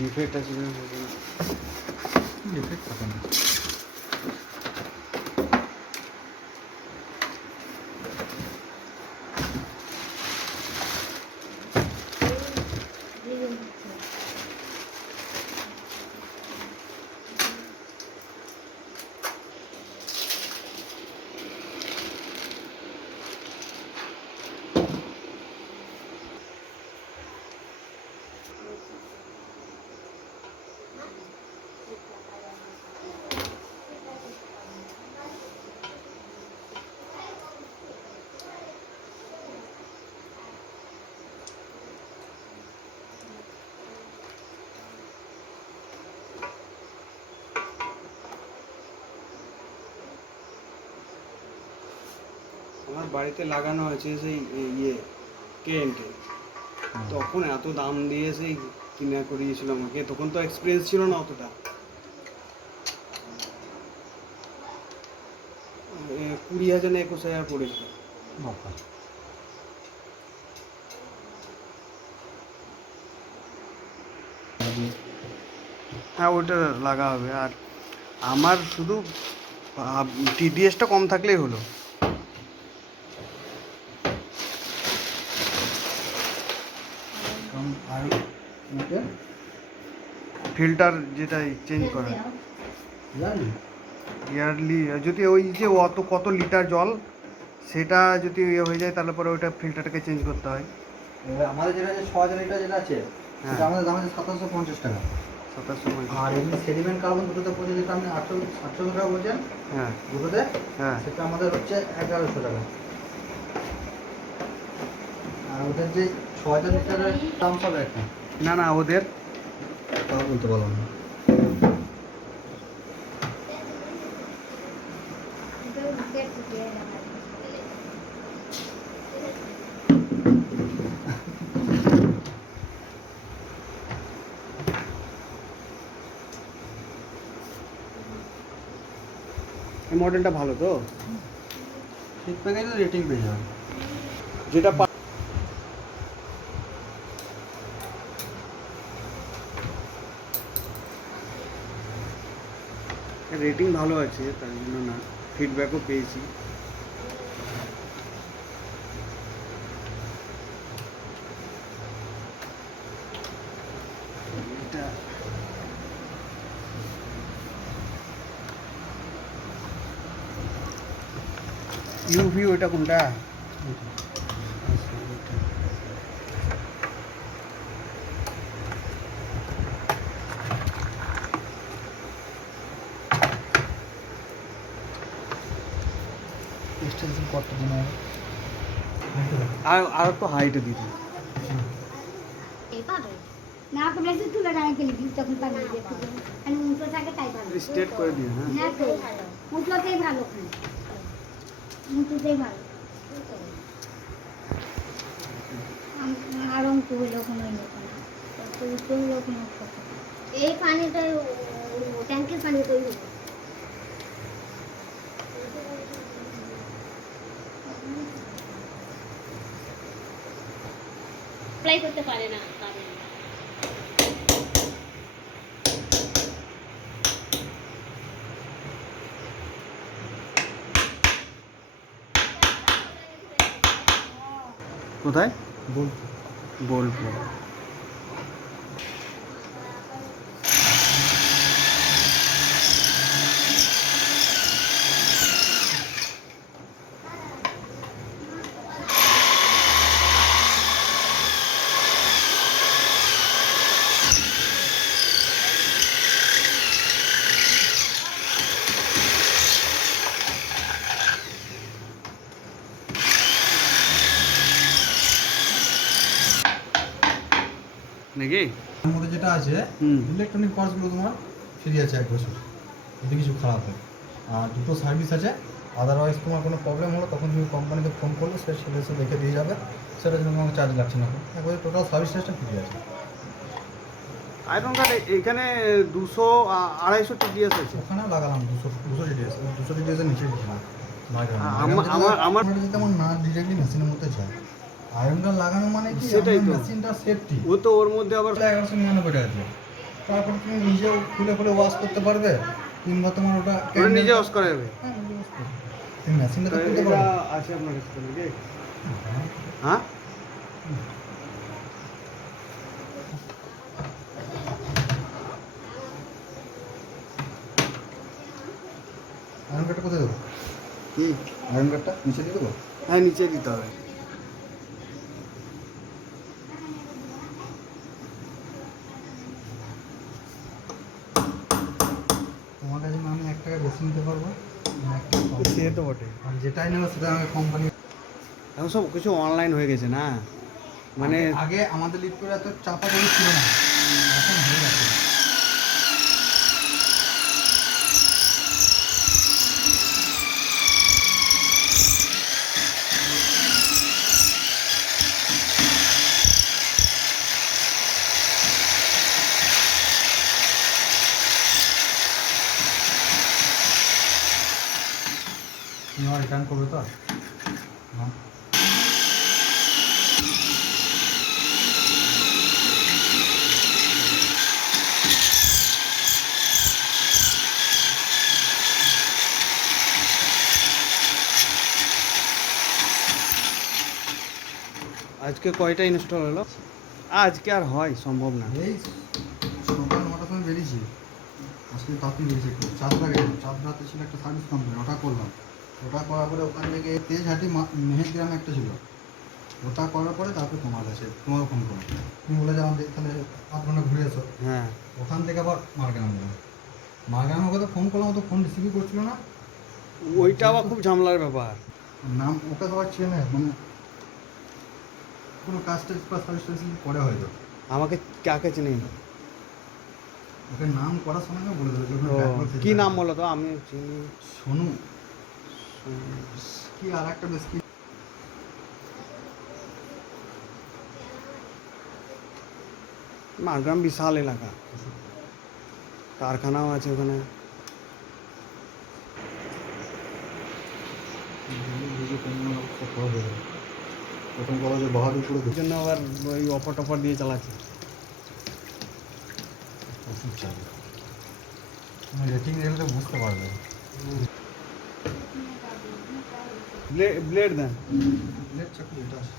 Defect আছে defect থাকে না। আমার বাড়িতে লাগানো আছে সেই ইয়ে কেন্টে, তখন এত দাম দিয়ে সেই কিনা করিয়েছিল আমাকে, তখন তো এক্সপিরিয়েন্স ছিল না অতটা। 20,000 না 21,000 পড়েছিল। হ্যাঁ ওটা লাগা হবে। আর আমার শুধু টিডিএসটা কম থাকলেই হলো। আর ফিল্টার যেটা চেঞ্জ করা ইয়ারলি, যদি ওই যে কত লিটার জল সেটা যদি ইয়ে হয়ে যায় তাহলে পরে ওইটা ফিল্টারটাকে চেঞ্জ করতে হয়। আমাদের যেটা আছে 6,000 লিটার যেটা আছে সেটা আমাদের দাম আছে 2750 টাকা। 2750। আর এমনি সেডিমেন্ট কার্বন দুটোতে পড়ছে, যেটা আপনি 800 টাকা বলছেন হ্যাঁ দুটোতে, হ্যাঁ সেটা আমাদের হচ্ছে 1100 টাকা। আর ওদের যে 6,000 লিটারের দাম সব একই। না না ওদের তাও বলতে পারলাম না। এই মডেলটা ভালো তো, ঠিক প্যাকেজে রেটিং পেয়ে যাবেন। যেটা রেটিং ভালো আছে তার জন্য না, ফিডব্যাকও পেয়েছি। এটা ইউভি ওইটা কোনটা? এক্সটেনশন কত দিন হবে? আর একটু হাইটে দিতে। না তো বেশি তুলে রাখা গেলি তখন পানি দিয়ে আমি উল্টো থাকে তাই ভালো স্ট্রেট করে দিও। হ্যাঁ হ্যাঁ তো উল্টোতেই ভালো উল্টোতেই ভালো। আর অঙ্ক হইলো কোনো তো উল্টো হইলো কোনো এই পানিটা ট্যাঙ্কের পানি তৈরি হবে। অ্যাপ্লাই করতে পারে না কোথায়? বোলপুর। নাকি এর মধ্যে যেটা আছে ইলেকট্রনিক পার্টসগুলো তোমার ফ্রি আছে 1 বছর যদি কিছু খারাপ হয়। আর দুটো সার্ভিস আছে, আদারওয়াইজ তোমার কোনো প্রবলেম হলো তখন তুমি কোম্পানিতে ফোন করলে সে এসে দেখে দিয়ে যাবে, সেটা জন্য তোমাকে চার্জ লাগছে না। 1 বছর টোটাল সার্ভিস চার্জটা ফ্রি আছে। আয়রন কার্ড এখানে 200-250 টিডিএস আছে। ওখানেও লাগালাম 200 ডিডিএস, 200 ডিডিএস এর নিচে ঢুকলাম। আমার যদি তেমন না ডিরেক্টলি মেশিনের মধ্যে যায়, আয়রনটা লাগানো মানে কি সেটাই তো মেশিনটা সেফটি। ও তো ওর মধ্যে আবার 1199 টাকা দিয়ে তারপর তুমি নিজেও খুলে খুলে ওয়াশ করতে পারবে, কিংবা তোমার ওটা ওটা নিজে ওয়াশ করা যাবে? হ্যাঁ, নিজে wash করবে। তুমি মেশিনটা তো তো খুলতে এটা পারবে। আছে আপনার কাছে নাকি? হ্যাঁ, আয়রন কার্ডটা কোথায় দেবো? কি? আয়রন কার্ডটা নিচে দিয়ে দেবো? হ্যাঁ, নিচে দিতে হবে। তোমার কাছে না আমি 1 টাকা বেশি নিতে পারবো, না 1 টাকা কম। সে তো বটে। আর যেটাই নেবো সেটা আমাকে কোম্পানি। এখন সব কিছু অনলাইন হয়ে গেছে না, মানে আগে আমাদের লিপপুরে এত চাপা করে ছিল না, এখন হয়ে গেছে। তুমি আমার রিটার্ন করবে তো? হ্যাঁ। আজকে কয়টা ইনস্টল হলো? আজকে আর হয় সম্ভব না। এই সকাল 9টার সময় বেরিয়েছি, আজকে তাড়াতাড়ি বেরিয়েছি একটু। চাঁদরা গেলাম, চাঁদরাতে ছিল একটা সার্ভিস কোম্পানি, ওটা করলাম। ওটা করার পরে ওখান থেকে তেজহাটি মেহেরগ্রামে একটা ছিল, ওটা করার পরে তারপরে তোমার কাছে তোমার ফোন করো। তুমি বলে যে আমাদের তাহলে 8 ঘন্টা ঘুরে এসো। হ্যাঁ, ওখান থেকে আবার মারগ্রাম গেলাম। মারগ্রামে ওকে তো ফোন করলাম, ও তো ফোন রিসিভই করছিল না। ওইটা আবার খুব ঝামেলার ব্যাপার। নাম ওকে তো আবার চেনে, মানে কোনো কাজ টাজ বা সার্ভিস টার্ভিস করে হয়তো। আমাকে কাকে চিনি? ওকে নাম করার সময় না বলে দেবে যখন ও, backlog থেকে কি নাম যাবে। বলো তো? আমি চিনি। সোনু কি আর একটা বেশ কি মারগ্রাম বিশাল এলাকা, কারখানাও আছে ওখানে। প্রথম কলেজে বাহাদুরপুরে ওই জন্য আবার ওই অফার টফার দিয়ে চালাচ্ছে। প্রচুর চালু। তুমি রেটিং দেখলে বুঝতে পারবে। ব্লেড দেন। লেট চাকু এটা আছে।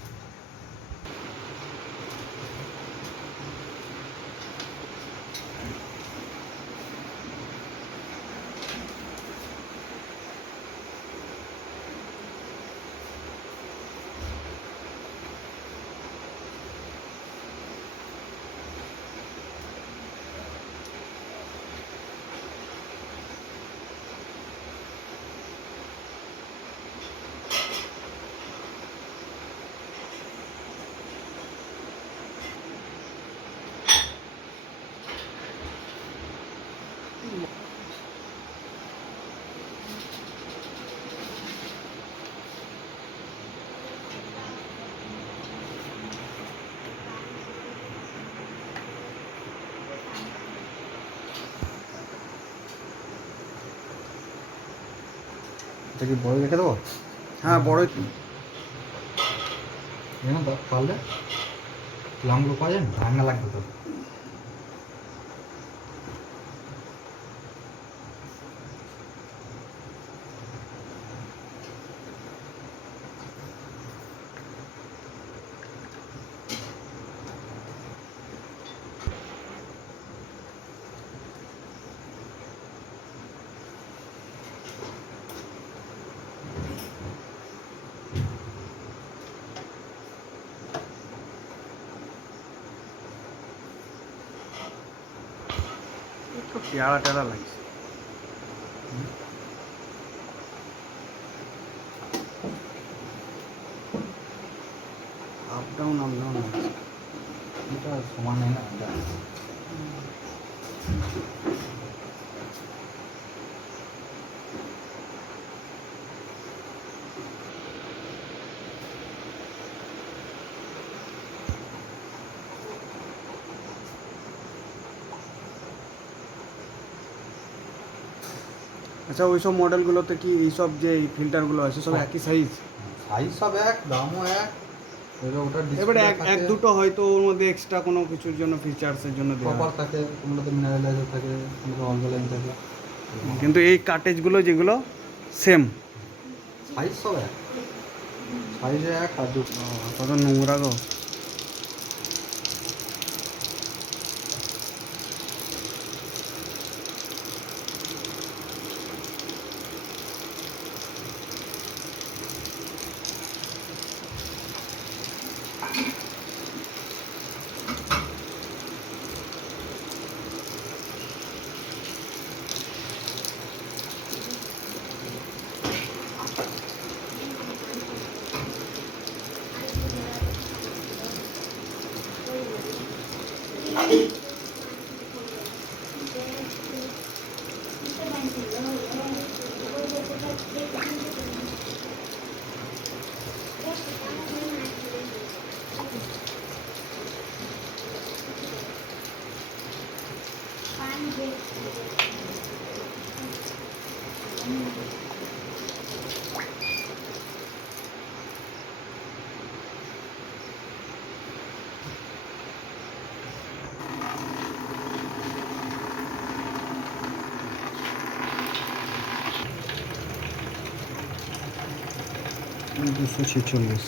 এটা কি বড় রেখে দেবো? হ্যাঁ, বড়ই তো। এখানে পারলে লামগুলো পাওয়া যায় না, রান্না লাগবে তো। খুব পেয়ারা টেরা লাগছে। আপ ডাউন লাগছে। এটা সমান নেই না এটা। আচ্ছা, ওই সব মডেলগুলোতে কি এইসব যে ফিল্টারগুলো আছে সব একই সাইজ? সাইজ সব এক, দামও এক, এবার ওটা এবারে ডিসপ্লে এক থাকে, এক দুটো হয়তো ওর মধ্যে এক্সট্রা কোনো কিছুর জন্য ফিচার্সের জন্য দেওয়া কপার থাকে, কোনোটাতে মিনারেলাইজার থাকে, কোনোটাতে অলকালাইন থাকে। কিন্তু এই কার্টেজগুলো যেগুলো সেম সাইজ সব এক, সাইজে এক আর দুটো। কত নোংরা গো। দুশো ছেচল্লিশ।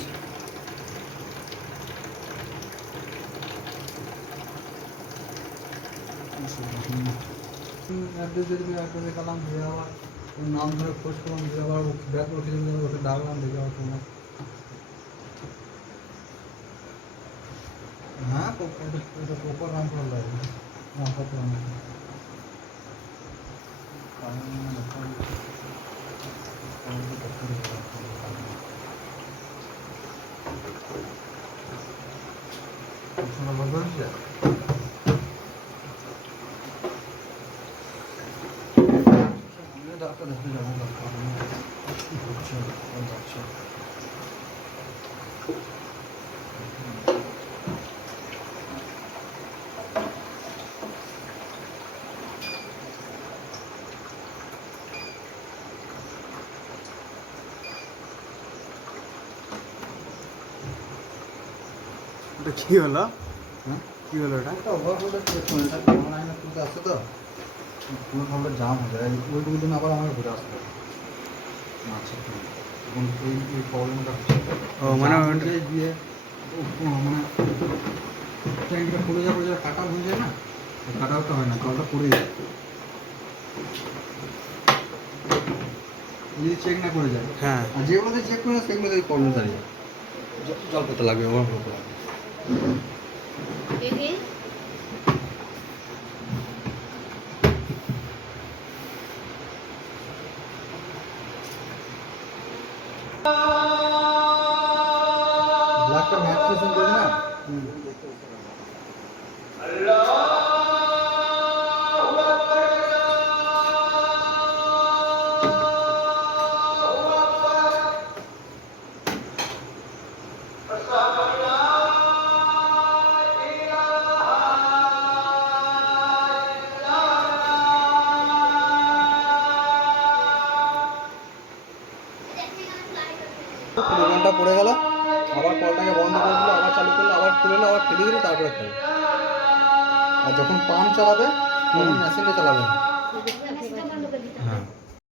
অ্যাড্রেস দিয়ে অ্যাড্রেসে গেলাম, দিয়ে আবার ওর নাম ধরে খোঁজ করলাম, দিয়ে আবার ব্যাক লোকেশন দিয়ে ওকে ডাকলাম, দেখে আবার তোমার হ্যাঁ এটা প্রপার নাম করা লাগে, নাম কত নাম ডাক্তার দেখতে যাবো, এটা কি হলো? হ্যাঁ কি হলো এটা? এটা ওভারলোড দেখুন, এটা কেমন লাইনে তুলতে আসছে তো কোনো ধরনের জাম হয়ে যায়, ওইটুকু দিন আবার আমাকে ঘুরে আসতে হবে। আচ্ছা এখন এই প্রবলেমটা হচ্ছে, ও মানে জাম হয়ে যায় গিয়ে মানে ট্যাঙ্কিটা পড়ে যাওয়ার পরে কাটা হয়ে যায় না, কাটা আউটটা হয় না, জলটা পড়ে যায়। যদি চেক না করে যায়, হ্যাঁ আর যেগুলোতে চেক করে না সেগুলোতে প্রবলেম দাঁড়িয়ে যায়, জল করতে লাগবে, ওভারফ্লো করতে লাগবে। ব্ল্যাকটা ম্যাট ফিনিশিং করেছে না, দোকানটা পড়ে গেল, আবার কলটাকে বন্ধ করে দিল, আবার চালু করলো, আবার খুলে নিলো, আবার ফেলে দিল, তারপরে খাবে। আর যখন পাম্প চালাবে তখন মেশিনটা চালাবে না।